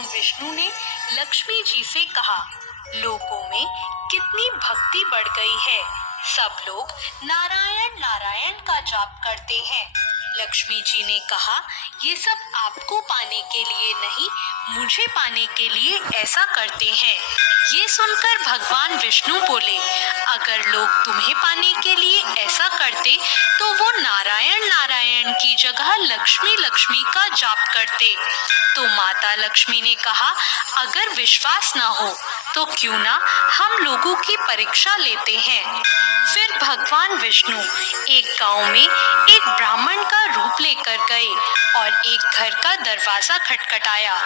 भगवान विष्णु ने लक्ष्मी जी से कहा, लोगों में कितनी भक्ति बढ़ गई है। सब लोग नारायण नारायण का जाप करते हैं। लक्ष्मी जी ने कहा, ये सब आपको पाने के लिए नहीं, मुझे पाने के लिए ऐसा करते हैं। ये सुनकर भगवान विष्णु बोले, अगर लोग तुम्हें पाने के लिए ऐसा करते तो वो नारायण नारायण की जगह लक्ष्मी लक्ष्मी का जाप करते। तो माता लक्ष्मी ने कहा, अगर विश्वास ना हो तो क्यों ना हम लोगों की परीक्षा लेते हैं। फिर भगवान विष्णु एक गांव में एक ब्राह्मण का रूप लेकर गए और एक घर का दरवाजा खटखटाया।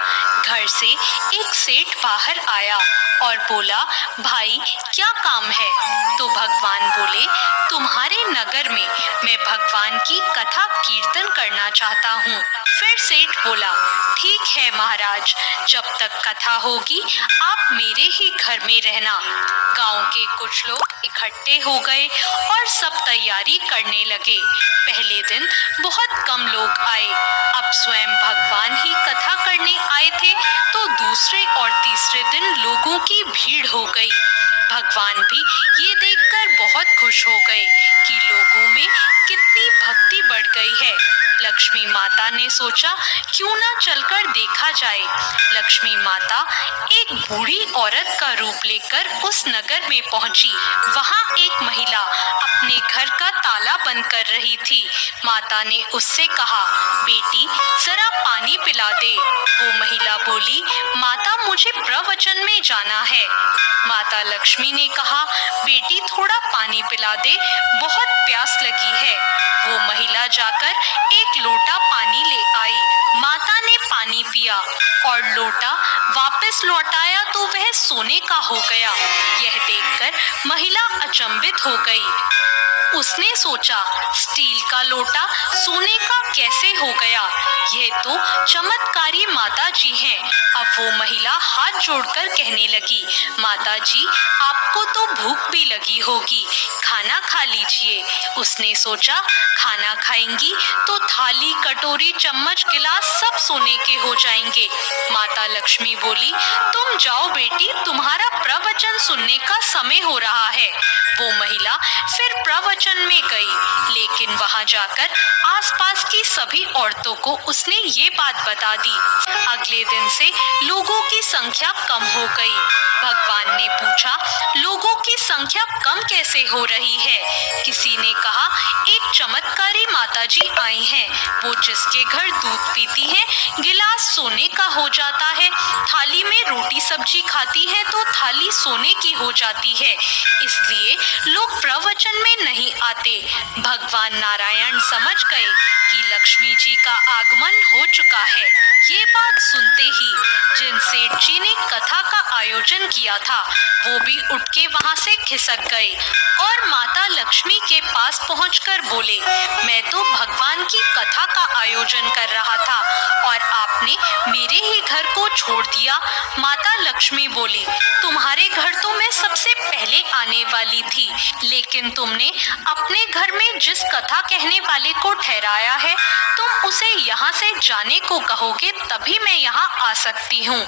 घर से एक सेठ बाहर आया और बोला, भाई क्या काम है? तो भगवान बोले, तुम्हारे नगर में मैं भगवान की कथा कीर्तन करना चाहता हूँ। फिर सेठ बोला, ठीक है महाराज, जब तक कथा होगी आप मेरे ही घर में रहना। गांव के कुछ लोग इकट्ठे हो गए और सब तैयारी करने लगे। पहले दिन बहुत कम लोग आए। अब स्वयं भगवान ही कथा करने आए थे तो दूसरे और तीसरे दिन लोगों की भीड़ हो गई। भगवान भी ये देखकर बहुत खुश हो गए कि लोगों में कितनी भक्ति बढ़ गई है। लक्ष्मी माता ने सोचा, क्यों ना चलकर देखा जाए। लक्ष्मी माता एक बूढ़ी औरत का रूप लेकर उस नगर में पहुंची। वहां एक महिला अपने घर का ताला बंद कर रही थी। माता ने उससे कहा, बेटी जरा पानी पिला दे। वो महिला बोली, माता मुझे प्रवचन में जाना है। माता लक्ष्मी ने कहा, बेटी थोड़ा पानी पिला दे, बहुत प्यास लगी है। वो महिला जाकर एक लोटा पानी ले आई। माता ने पानी पिया और लोटा वापस लौटाया तो वह सोने का हो गया। यह देखकर महिला अचंभित हो गई। उसने सोचा, स्टील का लोटा सोने का कैसे हो गया? यह तो चमत्कारी माता जी हैं। अब वो महिला हाथ जोड़कर कहने लगी, माता जी आपको तो भूख भी लगी होगी, खाना खा लीजिए। उसने सोचा, खाना खाएंगी तो थाली कटोरी चम्मच गिलास सब सोने के हो जाएंगे। माता लक्ष्मी बोली, तुम जाओ बेटी, तुम्हारा प्रवचन सुनने का समय हो रहा है। वो महिला फिर प्रवचन में गई, लेकिन वहां जाकर आसपास की सभी औरतों को उसने ये बात बता दी। अगले दिन से लोगों की संख्या कम हो गई। भगवान ने पूछा, लोगों की संख्या कम कैसे हो रही है? किसी ने कहा, एक चमत्कारी माताजी आई हैं। वो जिसके घर दूध पीती है गिलास सोने का हो जाता है, थाली में रोटी सब्जी खाती है तो थाली सोने की हो जाती है, इसलिए लोग प्रवचन में नहीं आते। भगवान नारायण समझ गए कि लक्ष्मी जी का आगमन हो चुका है। ये बात सुनते ही जिन सेठ जी ने कथा का आयोजन किया था वो भी उठ के वहां से खिसक गए और माता लक्ष्मी के पास पहुंचकर बोले, मैं तो भगवान की कथा का आयोजन कर रहा था और आपने मेरे ही घर को छोड़ दिया। माता लक्ष्मी बोली, तुम्हारे घर तो मैं सबसे पहले आने वाली थी, लेकिन तुमने अपने घर में जिस कथा कहने वाले को ठहराया है तुम उसे यहाँ से जाने को कहोगे तभी मैं यहाँ आ सकती हूँ।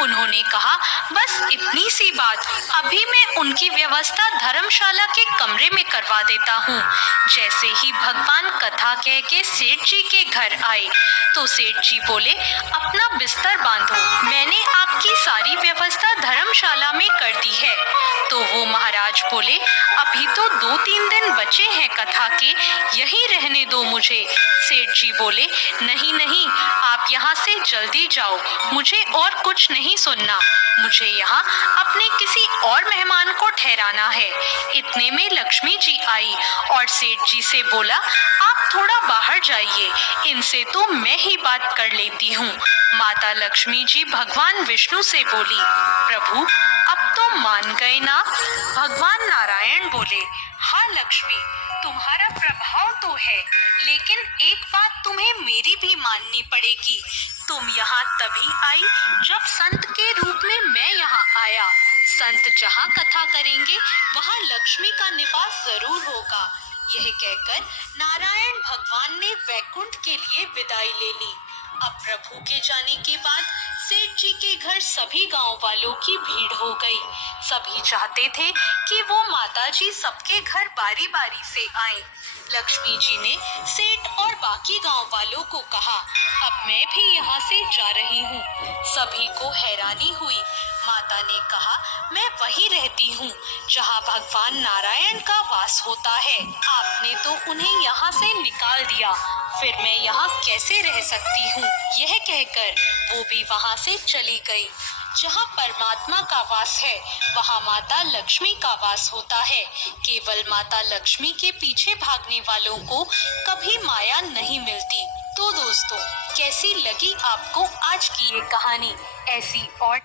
उन्होंने कहा, बस इतनी सी बात, अभी मैं उनकी व्यवस्था धर्मशाला के कमरे में करवा देता हूँ। जैसे ही भगवान कथा कह के सेठ जी के घर आए तो सेठ जी बोले, अपना बिस्तर बांधो, मैंने आपकी सारी व्यवस्था धर्मशाला में कर दी है। तो वो महाराज बोले, अभी तो 2-3 दिन बचे हैं कथा के, यहीं रहने दो मुझे। सेठ जी बोले, नहीं नहीं, आप यहाँ से जल्दी जाओ, मुझे और कुछ नहीं सुनना, मुझे यहाँ अपने किसी और मेहमान को ठहराना है। इतने में लक्ष्मी जी आई और सेठ जी से बोला, आप थोड़ा बाहर जाइए, इनसे तो मैं ही बात कर लेती हूँ। माता लक्ष्मी जी भगवान विष्णु से बोली, प्रभु अब तो मान गए ना? भगवान नारायण बोले, हाँ लक्ष्मी, तुम्हारा प्रभाव तो है, लेकिन एक बात तुम्हें मेरी भी माननी पड़ेगी। तुम यहाँ तभी आई जब संत के रूप में मैं यहाँ आया। संत जहाँ कथा करेंगे वहाँ लक्ष्मी का निवास जरूर होगा। यह कहकर नारायण भगवान ने वैकुंठ के लिए विदाई ले ली। अब प्रभु के जाने के बाद सेठ जी के घर सभी गांव वालों की भीड़ हो गई। सभी चाहते थे कि वो माता जी सबके घर बारी बारी से आएं। लक्ष्मी जी ने सेठ और बाकी गांव वालों को कहा, अब मैं भी यहाँ से जा रही हूँ। सभी को हैरानी हुई। माता ने कहा, मैं वहीं रहती हूँ जहाँ भगवान नारायण का वास होता है। आपने तो उन्हें यहाँ से निकाल दिया, फिर मैं यहाँ कैसे रह सकती हूँ? यह कहकर वो भी वहाँ से चली गई। जहाँ परमात्मा का वास है, वहाँ माता लक्ष्मी का वास होता है। केवल माता लक्ष्मी के पीछे भागने वालों को कभी माया नहीं मिलती। तो दोस्तों, कैसी लगी आपको आज की ये कहानी? ऐसी और